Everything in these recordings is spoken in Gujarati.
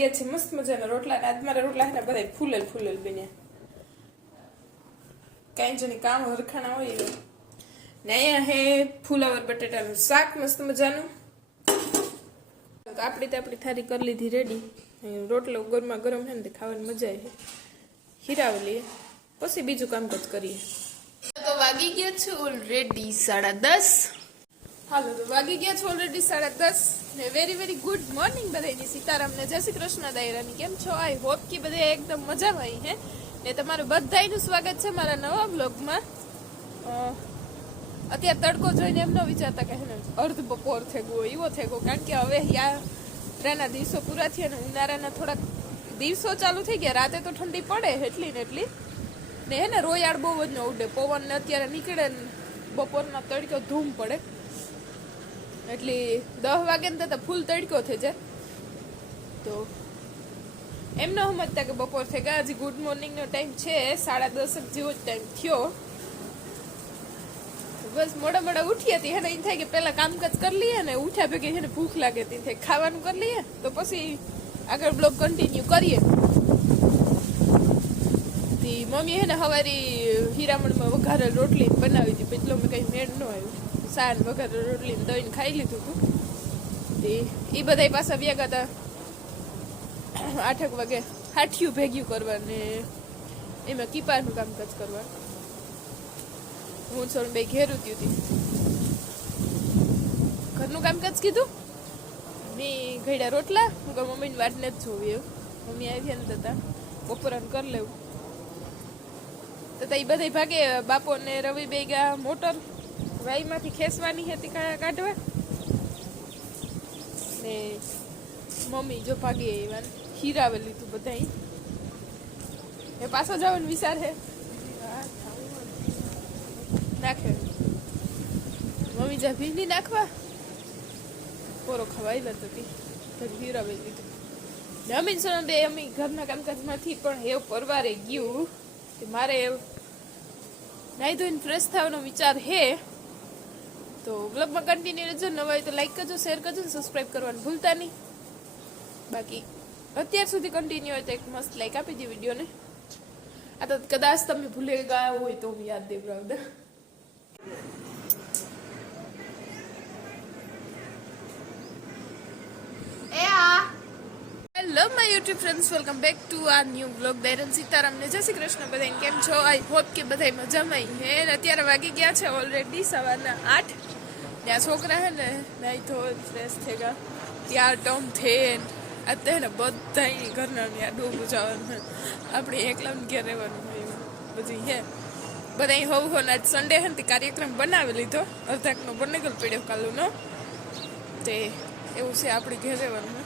ગયા છે મસ્ત મજાના રોટલા આજ મારા રોટલા ને બધા ફૂલેલ ફૂલેલ બન્યા. કાંઈ જણી કામ હરખાણા હોય એવું. ને અહીંયા હે ફૂલાવર બટેટાનું શાક, મસ્ત મજાનું. આપણી તો આપણી થારી કરી લીધી રેડી રોટલો ગરમા ગરમ છે ને ખાવાની મજા આવે. હીરાવલીએ પછી બીજું કામકાજ કરીએ. તો વાગી ગયા છે ઓલરેડી સાડા દસ. હાલો તો વાગી ગયા છો ઓલરેડી સાડા દસ ને વેરી વેરી ગુડ મોર્નિંગ બધાની સીતારામને જય શ્રી કૃષ્ણ દાયરાની કેમ છો? આઈ હોપ કે બધા એકદમ મજામાં આવી હે. ને તમારું બધાનું સ્વાગત છે મારા નવા બ્લોગમાં અત્યારે તડકો જોઈને એમ ન વિચારતા કે હેને અર્ધ બપોર થઈ એવો થઈ કારણ કે હવે યારાના દિવસો પૂરા થયા ને ઉનાળાના થોડાક દિવસો ચાલુ થઈ ગયા. રાતે તો ઠંડી પડે એટલી ને એટલી. ને હે ને રોયાળ બહુ જ ન ઉડે. પવન અત્યારે નીકળે ને બપોરના તડકો ધૂમ પડે. એટલે દસ વાગે ને તો ફૂલ તડકો થઈ જાય. તો એમ ન સમજતા કે બપોર થઈ ગયા. હજી ગુડ મોર્નિંગ નો ટાઈમ છે. સાડા દસ જેવો જ ટાઈમ થયો. બસ મોડા મોડા ઉઠી હતી. એને એમ થાય કે પેલા કામકાજ કરી લઈએ ને ઉઠ્યા ભેગી છે ને ભૂખ લાગે તે થાય ખાવાનું કરી લઈએ તો પછી આગળ બ્લોગ કન્ટિન્યુ કરીએ. મમ્મી હે ને સવારે હીરામણમાં વઘારેલ રોટલી બનાવી હતી. પેટલો મેં કઈ મેળ ન આવ્યું. સાન વગર રોટલી ને દહીં ખાઈ લીધું હતું તે એ બધા પાછા વ્યાગા હતા આઠક વાગે હાઠિયું ભેગ્યું કરવાને એમાં કીપારનું કામકાજ કરવાનું. હું છોડ બે ઘેર ઉતી હતી ઘરનું કામકાજ કીધું? મેં ઘડ્યા રોટલા. હું કહું, મમ્મીની વાટને જ જોવી એવું મમ્મી આવી ને તતા બપોરાનું કરી લેવું. તતા એ બધા ભાગે, બાપો ને રવિ બે ગયા મોટર. વાઈમાંથી ખેંચવાની હતી કાઢવા? ને મમ્મી જો ભાગી એવા હીરાવે લીધું બધા એ પાછો જવાનો વિચાર હે નાખે. મમ્મી જા ભીંડી નાખવા? પોરો ખવાઈ લેતો હતી તો લીધું. ને અમીન સોનલ અમે અમી ઘરના કામકાજમાંથી પણ એવું પરવારે ગયું. કે મારે નાઈ ધોઈને ફ્રેશ થવાનો વિચાર હે તો વ્લોગમાં કન્ટિન્યુ રહેજો. નવા હોય તો લાઈક કરજો શેર કરજો સબસ્ક્રાઈબ કરવાનું ભૂલતા નહીં. બાકી અત્યાર સુધી કન્ટિન્યુ હોય તો એક મસ્ત લાઈક આપી દે વિડીયોને. આ તો કદાચ તમે ભૂલી ગયા હોય તો હું યાદ દેવડાવ hello my YouTube friends welcome back to our new blog દૈરન સીતારામને જય શ્રી કૃષ્ણ બધાને કેમ છો? આઈ હોપ કે બધા મજામાં હે અત્યારે વાગી ગયા છે ઓલરેડી સવારના આઠ. ત્યાં છોકરા હે ને નાઈ ધો ફ્રેશ ગયા ત્યાર ટમ થે અત્યારે ને બધા ઘરના ત્યાં ડૂબું જવાનું આપણે એકલાને ઘેર રહેવાનું બધું હે બધા હોવ હો આજ સન્ડે હે ને તે કાર્યક્રમ બનાવી લીધો અર્ધાકનો બને ગયો પીડ્યો કાલુનો તે એવું છે આપણે ઘેર રહેવાનું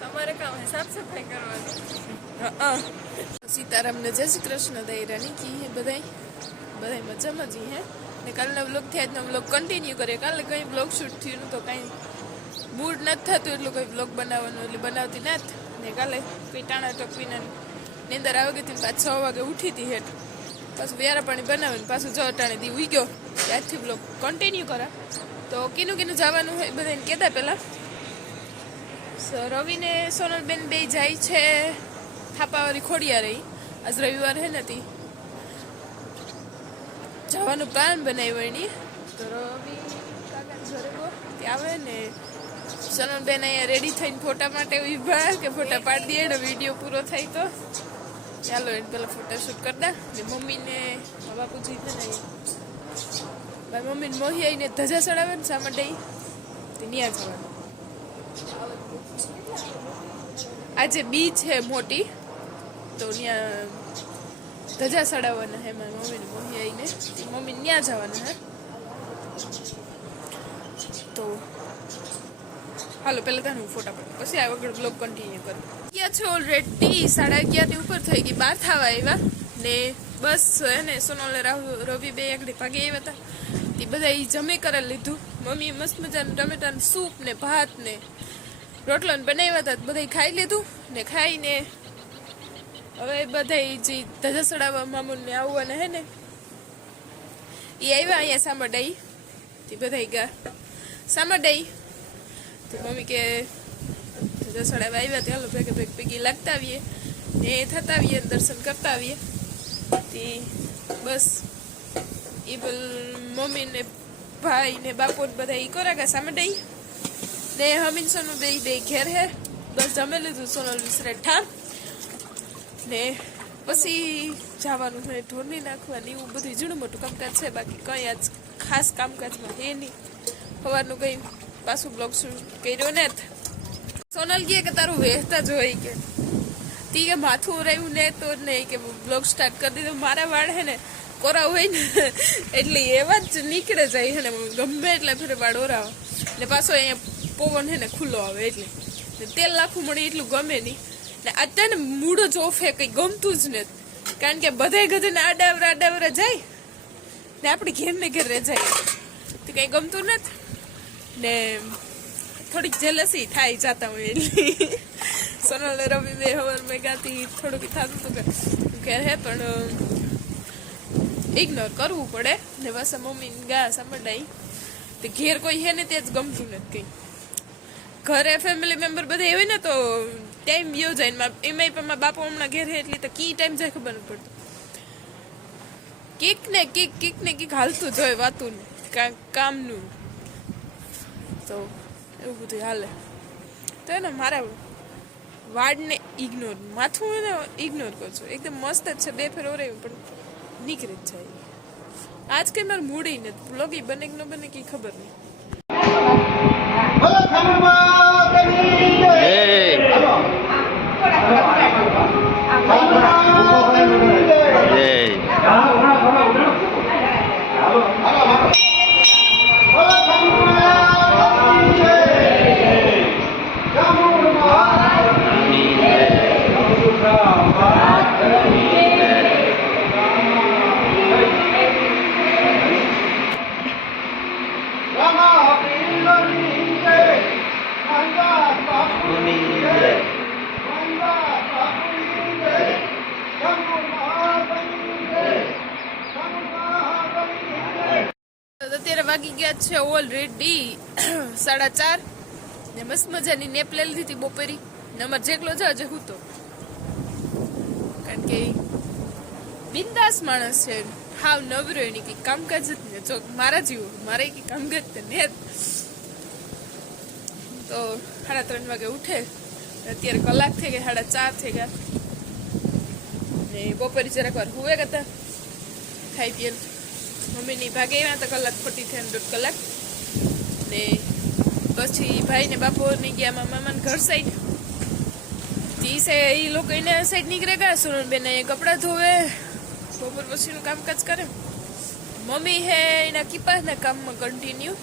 તમારે કામ હે સાફ સફાઈ કરવાની હં. સીતારામને જય શ્રી કૃષ્ણ દૈરાની કી હે બધાય બધાય મજામાં જી હે ને કાલના બ્લોગ થયા આજનો બ્લોગ કન્ટિન્યુ કરીએ. કાલે કંઈ બ્લોગ શૂટ થયું તો કાંઈ મૂડ નથી થતું એટલું કંઈ બ્લોગ બનાવવાનું, એટલે બનાવતી ના ને કાલે કંઈ ટાણા ટકવીને નીંદર આવી ગઈ હતી ને પાછ છ વાગે ઉઠી હતી હેઠ. પાછું વ્યારા પાણી બનાવીને પાછું જો ટાણે દી ઉઈ ગયો. ત્યારથી બ્લોગ કન્ટિન્યુ કરા. તો કીનું કીનું જવાનું હોય બધાને કહેતા પહેલાં. રવિને સોનલબેન બે જાય છે થાપાવાળી ખોડિયા રહી આજ રવિવાર હે નથી જવાનું પ્લાન બનાવ્યો એની. તો રવિ કાકા ઘરે ત્યાં આવે ને. સોનલબેન અહીંયા રેડી થઈને ફોટા માટે ઊભા કે ફોટા પાડી દઈએ ને વીડિયો પૂરો થાય તો. ચાલો એને પેલા ફોટોશૂટ કરી દે. ને મમ્મીને બાપુજી ને મારી મમ્મીને મોહી આવીને ધજા ચડાવે ને શા માટે તે ન્યા જવાનું. આજે બી છે મોટી. તો ત્યાં ધજા ચડાવવાના હે મારી મમ્મીને. મમ્મી આવીને મમ્મી ત્યાં જવાના હે. તો હાલો, પહેલાં તને હું ફોટા પડું. પછી આગળ બ્લોગ કન્ટિન્યુ કરું. ક્યાં છે ઓલરેડી સાડા અગિયારની ઉપર થઈ ગઈ. બાર થવા આવ્યા. ને બસ એને સોનલ રવિ બે એકડી ભાગે આવ્યા હતા. તે બધા એ જમી કરે લીધું. મમ્મીએ મસ્ત મજાનું ટમેટાનું સૂપ ને ભાત ને રોટલો બનાવ્યા હતા. બધા ખાઈ લીધું ને ખાઈને હવે બધા જે ધજા ચડાવવા મામૂલ ને આવવાના હે ને એ આવ્યા અહીંયા સામરડાઈ તે બધા ગયા સામરડાઈ તો મમ્મી કે ધજા ચડાવવા આવ્યા તે હાલો ભેગે ભેગ ભેગી લાગતા આવીએ. ને થતા આવીએ દર્શન કરતા આવીએ. તે બસ એ બલ મમ્મી ને ભાઈ ને બાપુ ને બધા ઈ કોરા ગયા સામરડાઈ ને હમીન સોનું બે બે ઘેર હે. બસ જમે લીધું સોનલ વિસરે ઠામ ને પછી જવાનું થાય ઢોરની નાખવાની, એવું બધું ઝીણું મોટું કામકાજ છે, બાકી કંઈ આજ ખાસ કામકાજમાં હે નહીં. સવારનું કંઈ પાછું બ્લોગ શૂટ કર્યો ને સોનલ કહે કે તારું વહેતા જ હોય કે. તી કે માથું રહ્યું ને તો જ નહીં કે બ્લોગ સ્ટાર્ટ કરી દીધું. મારા વાળ હે ને કોરા હોય ને, એટલે એવા જ નીકળે જાય હે ને, ગમે એટલે ફેર વાળ ઓરાવા. ને પાછો અહીંયા પવન હે ને ખુલ્લો આવે એટલે. તેલ નાખવું મળે એટલું ગમે નહીં. ને અત્યારે મૂડો જ ઓફે કંઈ ગમતું જ નથી. કારણ કે બધાય ગધે ને આડાવરા આડાવરા જાય ને આપણે ઘેર ને ઘેર જાય તો કંઈ ગમતું નથી. ને થોડીક જેલસી થાય જાતા હોય એટલી. સોનલ રવિ બે હવર મેં ગાતી થોડુંક થતું હતું કે ઘેર હે, પણ ઇગ્નોર કરવું પડે. ને બસ મમ્મી ગા સમડાઈ તો ઘેર કોઈ હે ને તે જ ગમતું નથી કંઈ. ઘરે ફેમિલી મેમ્બર બધા હોય ને તો ટાઈમ ગયો જાય એમાંય પણ મારા બાપા હમણાં ઘેર એટલી તો કી ટાઈમ જાય ખબર ન પડતું. કીક ને કીક કીક ને કીક હાલતું જ હોય વાતું કામનું. તો એવું બધું હાલે. તો એને મારા વાડને ઇગ્નોર માથું એને ઇગ્નોર કરજો. એકદમ મસ્ત જ છે, બે ફેર ઓરાયું પણ નીકળી જ જાય. આજ કઈ મારું મૂડી નથી. બ્લોગી બને કે ન બને કઈ ખબર નહીં. વાગી ગયા છે ઓલરેડી સાડા ચાર. ને મસ્ત મજાની નેપ લઈ લીધી બપોરી. ને અમારે જેકલો જ આજે હું તો કારણ કે બિંદાસ માણસ છે. હાવ નવરો એની કઈ કામકાજ જ ને જો મારા જેવું, મારે કઈ કામકાજ તો ને તો સાડા ત્રણ વાગે ઉઠે. અત્યારે કલાક થઈ ગયા, સાડા ચાર થઈ ગયા. ને બપોરી જરાક વાર હુવે કરતા ખાઈ પીએ મમ્મીની ભાગે આવ્યા તો કલાક ખોટી થઈને દોઢ કલાક. ને પછી ભાઈ ને બાપો ની ગયા મામાના ઘર સાઈડ તી સે એ લોકો એને સાઈડ નીકળે ગયા સુરણ બેન એ કપડાં ધોવે. બપોર પછીનું કામકાજ કરે. મમ્મી હે, એના કીપાસના કામમાં કન્ટિન્યુ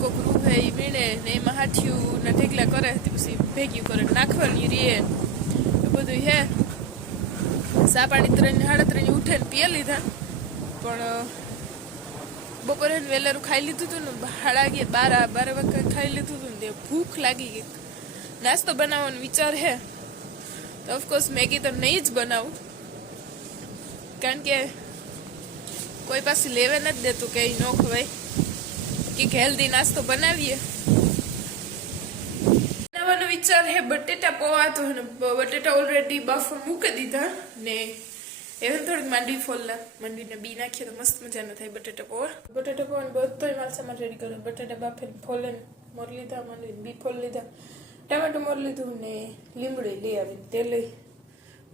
કોકરું હે એ મીણે ને એમાં હાથિયું ને ઢેકલા કરે પછી ભેગ્યું કરે, નાખવાની રે એ બધું હે. સાપાણી ત્રણ સાડા ઉઠે ને પીએ લીધા. પણ બપોરે વહેલારું ખાઈ લીધું હતું ને સાડા અગિયાર બાર બાર વાગે ખાઈ લીધું હતું ને ભૂખ લાગી ગઈ. નાસ્તો બનાવવાનો વિચાર હે. તો ઓફકોર્સ મેગી તો નહીં જ બનાવું. કારણ કે કોઈ પાસે લેવે નથી દેતું કે ન ખવાય. કે હેલ્ધી નાસ્તો બનાવીએ. બનાવવાનો વિચાર હે, બટેટા પૌવા તો હે ને બ- બટેટા ઓલરેડી બાફર મૂકી દીધા ને even થોડીક માંડવી ફોલના માંડવીને બી નાખીએ તો મસ્ત મજાના થાય બટેટા પૌવા. બટેટા પૌવા બધોય માલ સામાન રેડી કર્યો. બટેટા બાફે ફોલે મોર લીધા માંડવી બી ફોલ લીધા. ટમેટો મોર લીધું ને લીમડી લઈ આવીને તે લઈ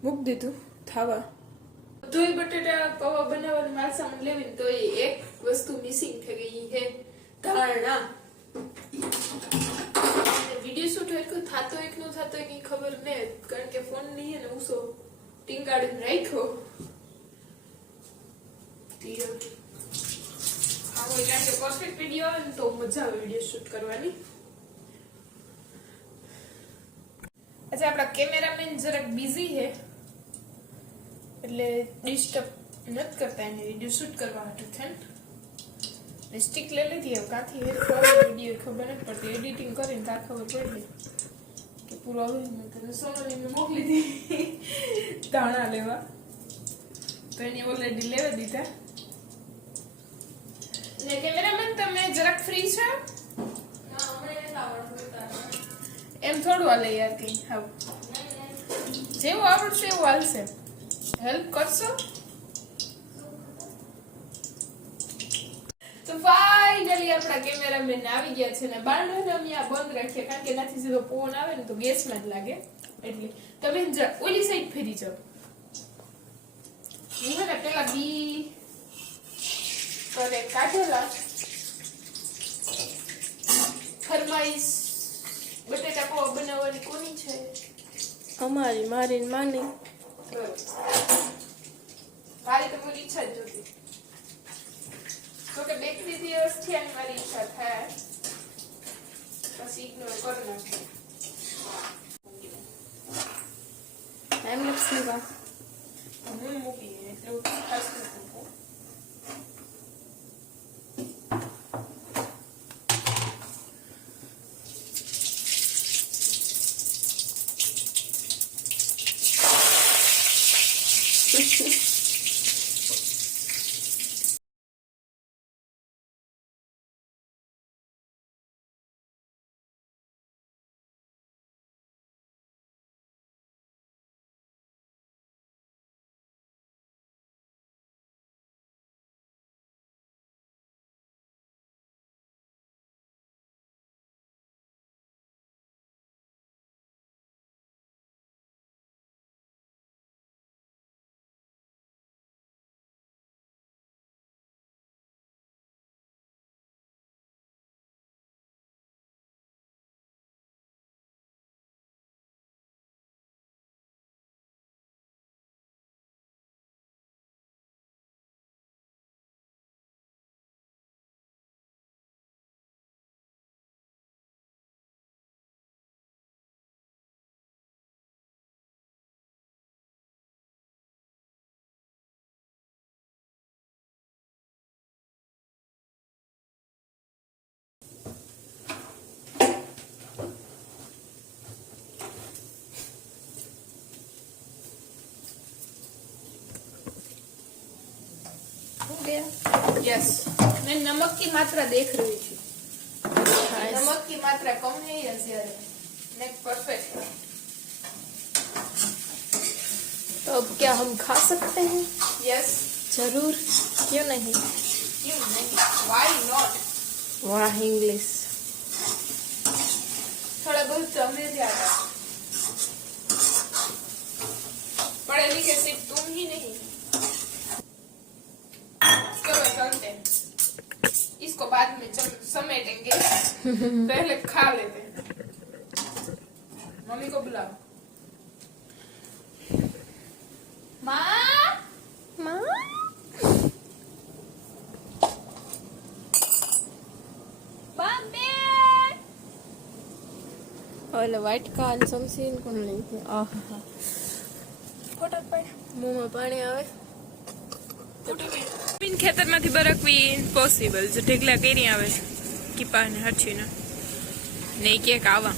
મૂકી દીધું થાવા. તોય બટેટા પૌવા બનાવવાનું માલ સામાન લેવીને તો એ એક વસ્તુ મિસિંગ થઈ ગઈ હે ધારણા. વીડિયો શૂટ હોય થતો એક નો થતો એ ખબર ને કારણ કે ફોન નહીં ને ઉસો ટીંગાડીને રાખ્યો તીર હા હોય કારણ કે પરફેક્ટ વીડિયો આવે ને તો મજા આવે વીડિયો શૂટ કરવાની આજે આપણા કેમેરામેન જરાક બિઝી છે એટલે ડિસ્ટર્બ નથી કરતા એને વીડિયો શૂટ કરવા હાટું છે ને? સ્ટિક લઈ લીધી, હવે કાંથી હેર વીડિયો ખબર નથી પડતી એડિટિંગ કરીને તાર ખબર પડી કે પૂરો આવે ને તને સોનલીને મોકલી દીધી. ધાણા લેવા. તો એની ઓલરેડી લેવા દીધા. ને કેમેરામેન તમે જરાક ફ્રી છો? એમ થોડું હાલે યાર કઈ. હા જેવું આવડશે એવું હાલશે. હેલ્પ કરશો તો ફાઇનલી આપણા કેમેરામેન આવી ગયા છે ને બારણું અમે આ બંધ રાખીએ કારણ કે એનાથી સીધો પવન આવે ને તો ગેસમાં જ લાગે. એટલે તમે ઓલી સાઈડ ફેરી જાઓ. હું ને પેલા બી કરે કાઢેલા ફરમાઈશ. બટેટા પૌવા બનાવવાની કોની છે? અમારી મારી માની. મારી તો પૂરી ઈચ્છા જ જોતી તો કે બે ત્રણ દિવસ થયા ને મારી ઈચ્છા થાય પછી ઇગ્નોર કરી નાખું ટાઈમ લેપ્સ લેવા હું મૂકી એટલું ખાસ Thank મૂકવું. यस मैं नमक की मात्रा देख रही थी। नमक की मात्रा कम है या ज़्यादा? नेक्स्ट परफेक्ट तो अब क्या हम खा सकते हैं? यस ज़रूर। क्यों नहीं? क्यों नहीं? व्हाई नॉट वाह इंग्लिश थोड़ा बहुत तो अंग्रेज़ी आता पढ़े लिखे सिर्फ़ तुम ही नहीं। निकालते हैं इसको बाद में समेटेंगे पहले खा लेते हैं। मम्मी को बुलाओ। माँ? माँ? వాళ్ళ వైట్ కాల్సం సీనుకున్నాను ఆహా మూమ పాణి అవే બિન ખેતરમાંથી બરકવી પોસિબલ જો ઢેગલા કરી આવે કીપા ને હરછીને ને. કેક આવા.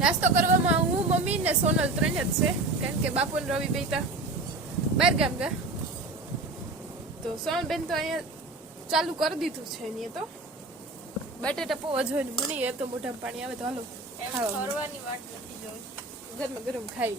નાસ્તો કરવામાં હું મમ્મી ને સોનલ ત્રણ જ છે કારણ કે બાપુ ને રવિ બેતા બહાર ગામ ગા. તો સોનલ બેન તો અહીંયા ચાલુ કરી દીધું છે અહીંયા તો. બટેટા પૌવા જોઈને મને એ તો મોઢામાં પાણી આવે તો હાલો ફરવાની વાત નથી જોઈ. ગરમ ગરમ ખાઈ.